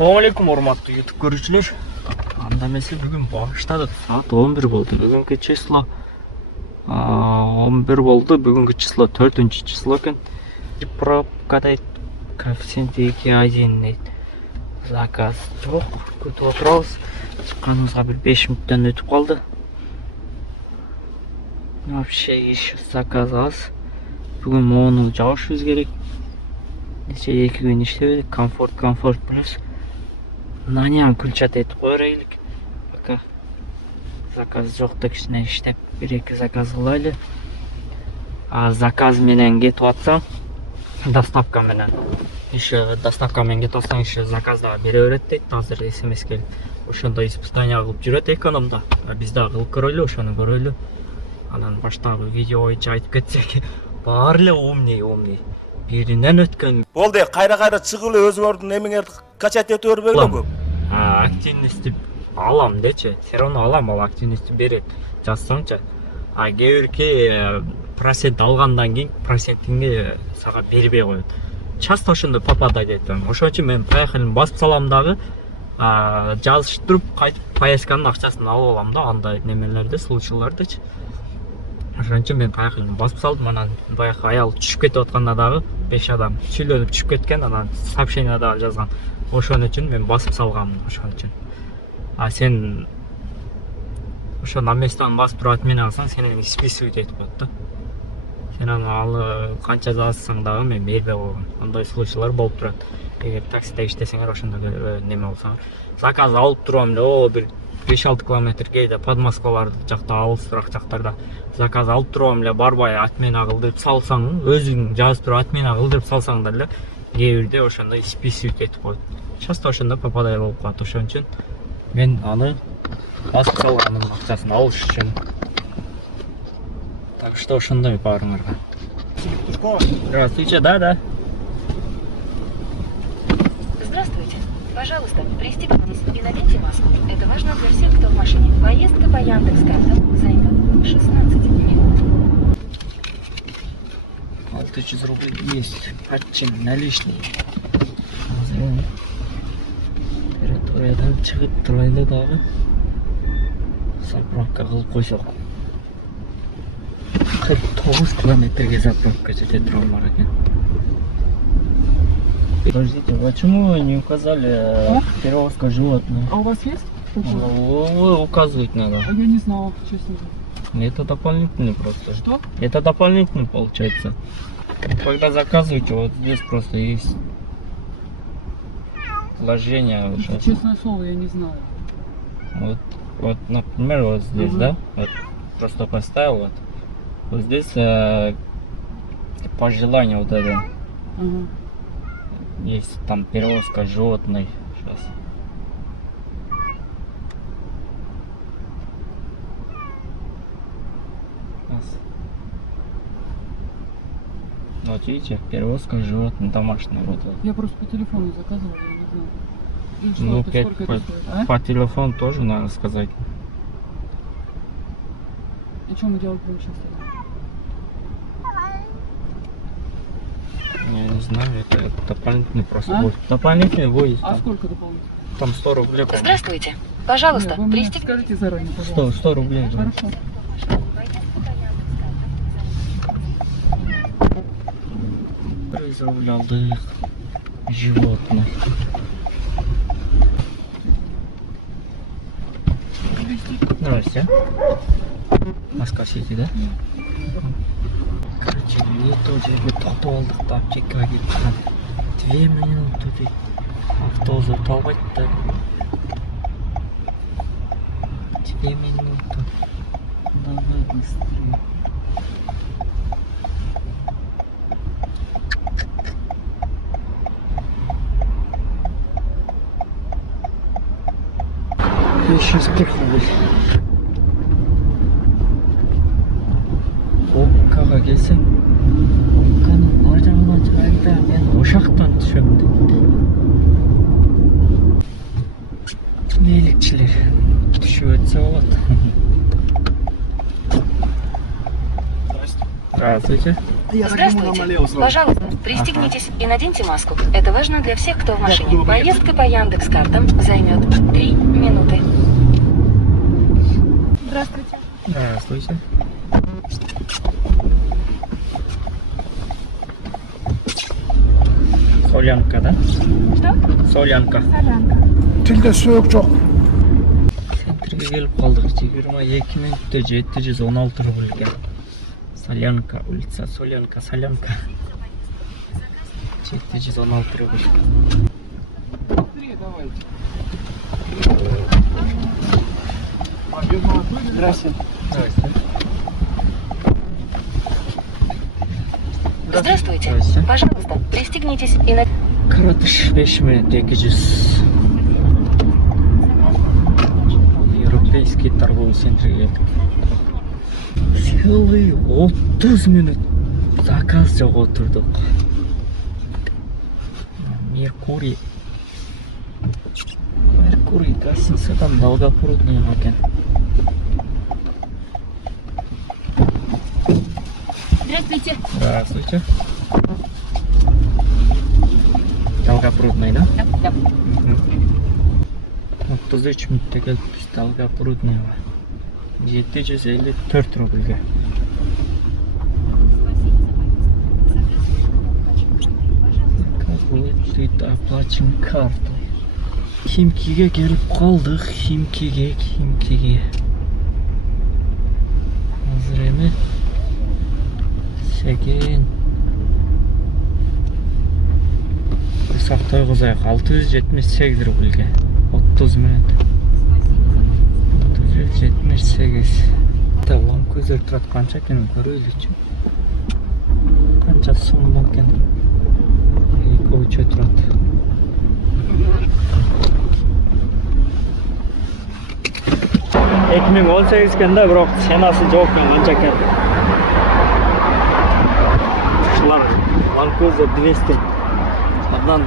Ассалаумалейкум, урматтуу YouTube көрүүчүлөр. Анда эмесе бүгүн баштадык. Саат 11 болду. Бүгүнкү число 11 болду. Бүгүнкү число 4-число экен. Пробкада коэффициенти 2.1 заказ жок. Күтүп отурабыз. Чыкканыбызга бир 5 мүнөттөн өтүп калды. Вообще иш заказ аз. Бүгүн моону жабышыбыз керек. Нече 2 күн иштебедик. Комфорт плюс. Наням күлчат этип кое берелик. Пока заказ жокто кичине иштеп, 1-2 заказ кылайлы. Заказ менен кетип атсаң, доставка менен. Доставка менен кетип атсаң, заказ дагы бере берет дейт. Азыр SMS келип. Ошондой испытание кылып жүрөт экономда. Биз дагы кылып көрөлү, ошону көрөлү. Анан баштагы видео боюнча айтып кетсек, баары эле умный. Биринен өткөн. Болду, кайра чыгып эле өзүңөрдүн эмеңерди качать этип бербегиле. Активности алам дечи. Все равно алам, ал активности берет. Жазсаңчы. Кээ бирки процент алгандан кийин процентиңди сага бербей коет. Часто ошондой попадать этем. Ошон үчүн мен поехалин басып салам дагы. Жазыштырып кайтып поездканын акчасын алып алам да, андай немелерди, случайлардычы. Ошон үчүн мен поехалин басып салдым. Анан баягы аял түшүп кетип атканда дагы 5 адам сүйлөнүп түшүп кеткен, анан сообщение дагы жазган. Ошон үчүн мен басып салганмын, ошон үчүн. Сен ошо на местан басып туруп отмена алсаң, сени списывать этип коет да. Сен аны канча жазсаң дагы мен бербей койгом. Андай случайлар болуп турат. Эгер таксиде иштесеңер, ошондо неме болсоңор. Заказ алып турам эле, бир 5-6 километр кээде Подмосковалар жакта, алысыраак жактарда заказ алып турам эле, барбай отмена кылдырып салсаң, өзүң жазып туруп отмена кылдырып салсаң да эле, кээ бирде ошондой списывать этип коет. Часто ошондо попадай болуп калат. Ошон үчүн мен аны басып салганмын акчасын алыш үчүн. Так что ошондой баарыңарга. Здравствуйте, да. Здравствуйте. Пожалуйста, пристегнитесь и наденьте маску. Это важно для всех, кто в машине. Поездка по Яндекс.Картам займет 16 минут. 600 рублей есть. Отчин наличный. Территориядан чыгып турайлы дагы. Заправка кылып койсок. 49 километрге заправка жете турам экен. Подождите, почему вы не указали перевозка животных? А у вас есть? Вы указывать надо. А я не знала, честно. Это дополнительный просто. Что? Это дополнительный получается. Когда заказываете, вот здесь просто есть вложение. Это честное слово, я не знаю. Вот, например, вот здесь, да? Вот просто поставил вот. Вот здесь по желанию вот это. Есть там перевозка животных. Сейчас. Вот видите, перевозка животных домашних. Вот. Я просто по телефону заказывала, я не знаю. И что, Ну, это сколько это стоит, по телефону тоже надо сказать. И что мы делать будем сейчас тогда? Я не знаю, это дополнительный просто будет. Дополнительный будет. А сколько дополнительно? Там 100 рублей. Здравствуйте. Пожалуйста, Вы мне пристегнитесь. скажите заранее, пожалуйста. 100 рублей. Да. Хорошо. Производлял животных. Здрасте. Москва Сити, да? Короче, мне тоже тоқтап алдық та аптекаға кетіп 2 минуты дейді. Автобус табайды да. 2 минуты. Давай быстрее. Я сейчас приходит. Оккаға келсең, Окканың ар жағынан жайда мен ошақтан түсемін дейді. Мейлікшілер түсіп өтсе болады. Здравствуйте. Здравствуйте. Пожалуйста, пристегнитесь и наденьте маску. Это важно для всех, кто в машине. Поездка по Яндекс.Картам займет 3 минуты. Здравствуйте. Здравствуйте. Солянка, да? Что? Солянка. Солянка. Tilde söğük çok. Центрге келип калдык. 22 мүнөттө 716 рубль экен. Солянка, улица Солянка, Солянка. 716 рубль. Здравствуйте. Здравствуйте. Здравствуйте. Пожалуйста, пристегнитесь и наденьте... Кыратыш 5200. Европейский торговый центр келдик. Целый 30 мүнөт заказ жок отурдук. Меркурий гостиницадан Долгопрудный экен. Здравствуйте. Здравствуйте. Долгопрудный, да? Да. 33 мүнөттө келиппиз Долгопрудныйга. 754 рубльге. Будет оплачен картой. Химкиге келип калдык. Химкиге. Азыр эми секен ысак тойгузайык 678 рубльге 30 мүнөт. 678. Талон көзөр турат канча экенин көрөлүчү. Канча сом экен? Экөөчө турат. Эки миң 18 экен да, бирок ценасы жок канча экен. Ушулар Ланкузо 200. Абдан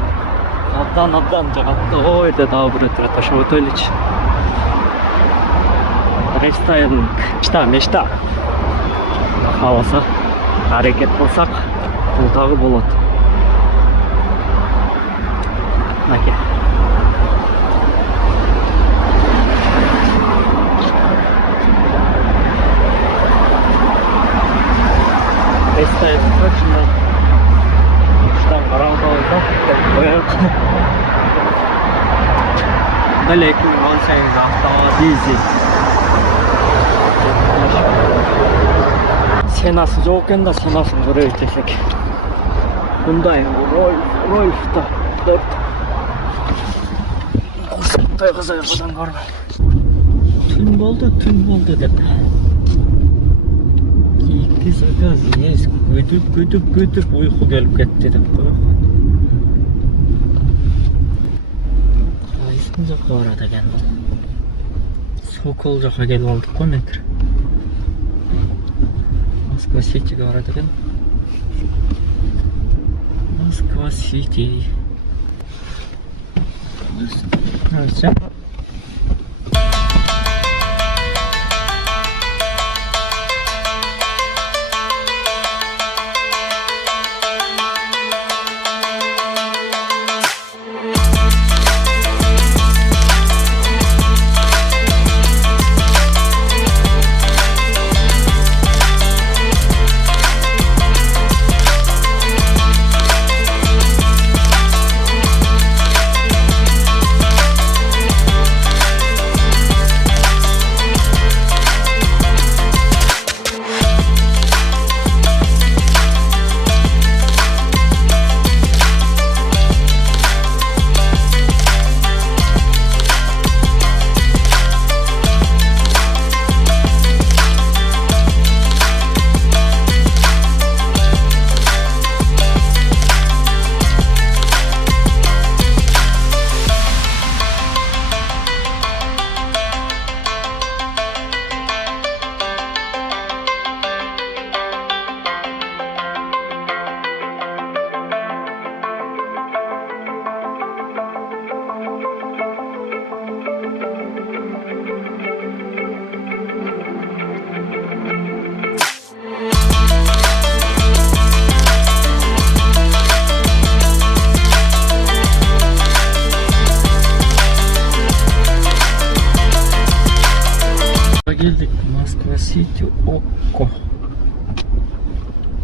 жагат. Ой, да дагы бир турат, ошо өтөлүчү. Рестайлинг, мечта. Кааласа, аракет кылсак, бул дагы болот. Маке. Рестайлинг точно. Штан караңгылыкта коёт. Далее 2018 автомобиль. Ценасы жок экен да, санасын көрөйт десек. Мындай Рольфта 4. Тойгузайгыдан көрбөй. Түн болду деп. Кийикти заказ эмес, күтүп уйку келип кетти деп коёк. Кайсын жакка барат экен бул? Сокол жака келип алдык го метр. Москва-Ситиге барат экен. Москва-Сити. Все.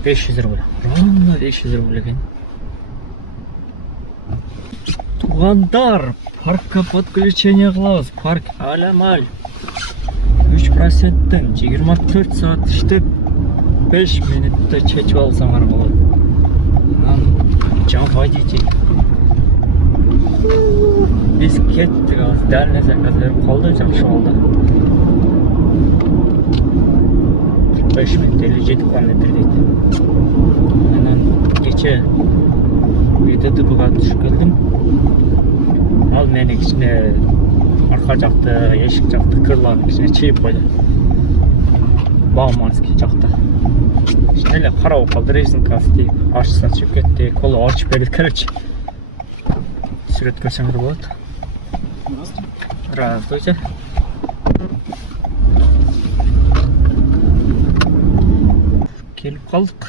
500 рубль. Ровно 500 рубль екен. Туғандар, паркқа подключение қылабыз. Парк Алямаль. 3%-тен 24 саат іштеп 5 минутта чечіп алсаңар болады. Жан водитель. Biz kettik az. Dəlnə zakaz verib qaldı, жақсы oldu. 5 minut 57 kilometr deydi. Ondan geçe videoda düşüp geldim. Al meni içine arka жақты, eşik жақты kırların içine çeyip koydu. Baumanski жақты. İşte öyle қарау қалды, резинкасы deyip ашса çıkıp кетті, қолы açıp берді, короче. Сурет көрсеңдер болады. Здравствуйте. Келіп қалдық.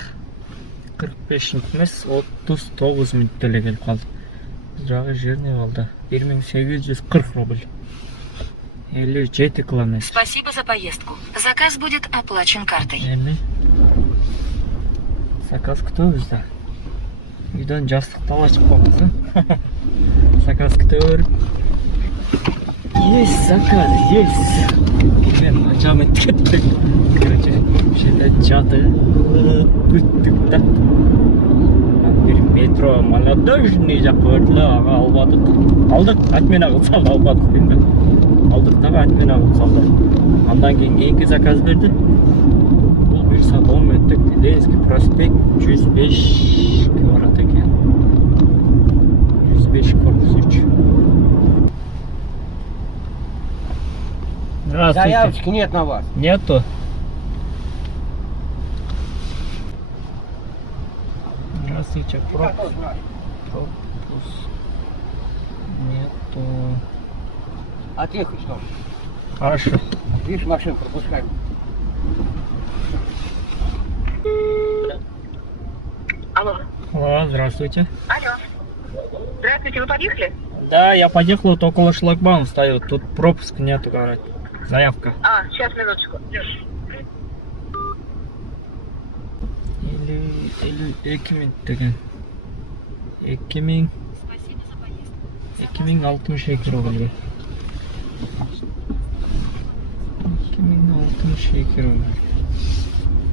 45 минут емес, 39 минутта эле келіп қалдық. Біз жағы жер не қалды? 1840 рубль. 57 километр. Спасибо за поездку. Заказ будет оплачен картой. Заказ күтөбүз да. Үйдөн жастықты ала чыгып калдык. Заказ күтөбөр. Есть заказ, есть. Мен жамет кеттик. Короче, шеде жаты күттүк да. Бир метро молодежный жакка бардылы, ага албадык. Алдык, отмена кылсак албадык дейм да. Алдык дагы отмена кылып салды. Андан кийинки заказ берди. Бул 1 саат 10 мүнөттүк Ленинский проспект 105 барат экен. 105 корпус 3. Здравствуйте. Заявочки нет на вас. Нету. Здравствуйте. Пропуск нету. Отъехай, что? Хорошо. Видишь, машину пропускаем. Алло. Алло, здравствуйте. Алло. Здравствуйте, вы подъехали? Да, я подъехал, вот около шлагбаума стою. Тут пропуск нету, говорят. Заявка. Сейчас, минуточку. Или 2000 деген. 2000. Спасибо за поездку. 2062 рубль. 2062 рубль.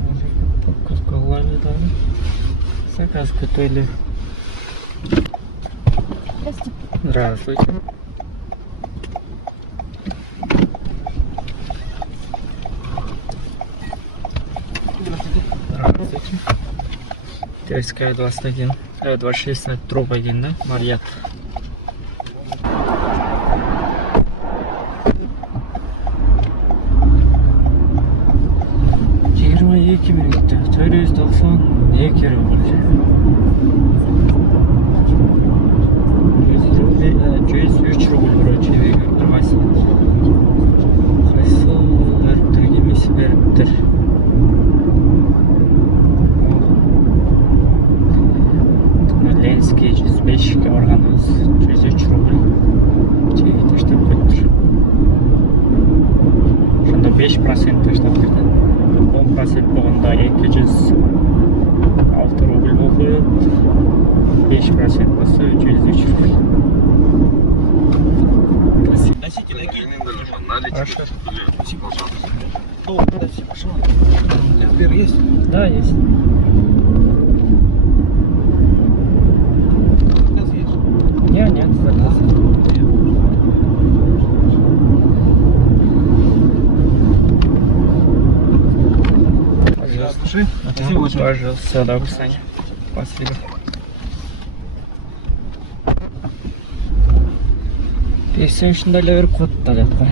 Может, показ кылалы дагы. Заказ күтөлү. Здравствуйте. Здравствуйте. Тверская 21. 26 на труп один, да? Марьят. Жиырма эки минутта 492 рубль. 103 рубль короче берип тургайсың. Кайсы бериптир, кимиси бериптир. Ленинский 105-ке барганбыз. 103 рубль. Чейин таштап кетти. Ошондо 5% таштап кетти. 10% болгондо 206 рубль болот. 5% болсо 103 рубль. Хорошо. Сбер есть? Да, есть. Нет, заказ. Пожалуйста. Спасибо большое. Пожалуйста, да, Саня. Спасибо. Песен ушундай эле берип коет да жакка.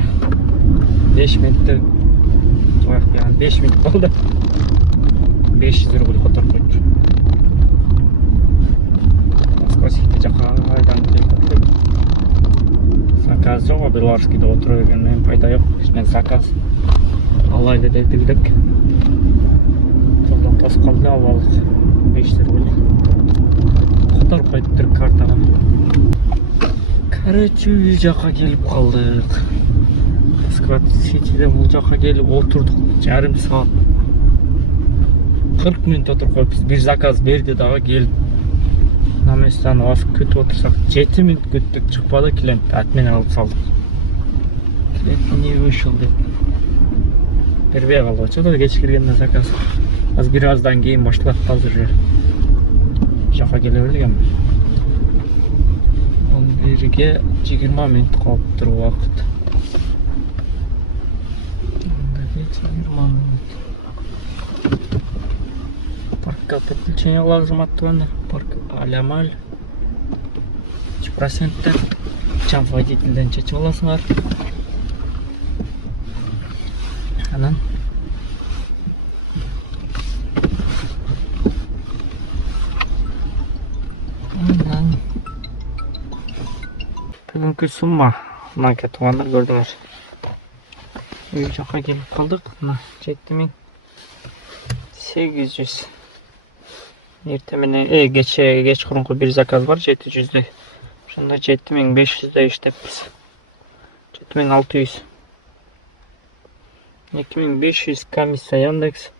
5 минутта. 5 минут болду. 500 рубль которуп койтур. Москва-Сити жакка айдан келип. Заказ жок, Белорусскийде отура бергенден пайда жок. Мен заказ алайлы деп билдик. Жолдон тосуп калды, алып алдык. 500 рубль. Которуп койтур картага. Короче, үй жакка келип калдык. Москва-Ситиден бул жакка келип отурдук. Жарым саат. 40 мүнөт отуруп коюпбуз. Бир заказ берди дагы келип. На местаны басып күтүп отурсак 7 мүнөт күттүк, чыкпады клиент. Отмена алып салдык. Клиент не вышел деп. Бербей калды. Чода кечкиргенде заказ. Аз бир аздан кийин башталат азыр уже. Жака келе берген. 11ге 20 мүнөт калыптыр убакыт. 20 мүнөт. Паркка подключение кыласың аттыбандар. Парк Алямаль. 3%. Чам водительден чечип аласыңар. Анан бүгүнкү сумма мынакей туугандар көрдүңөр. Үй жака келип калдык. Мына 7800. Эртең менен кечкурунку бир заказ бар 700дей. Ошондо 7500дей иштеппиз. 7600. 2500 комиссия Яндекс.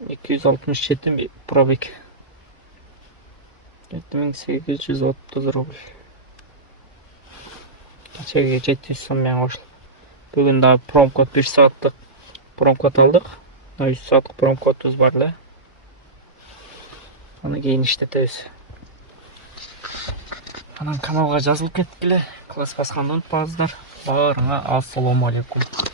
267 пробег. 7830 рубль. Кечеге 700 сом менен кошулуп. Бүгүн да промкод 1 сааттык промкод алдык. 100 сааттык промкодубуз бар эле. Аны кийин иштетебиз. Анан каналга жазылып кеткиле. Класс басканды унутпаңыздар. Баарыңа ассаламу алейкум.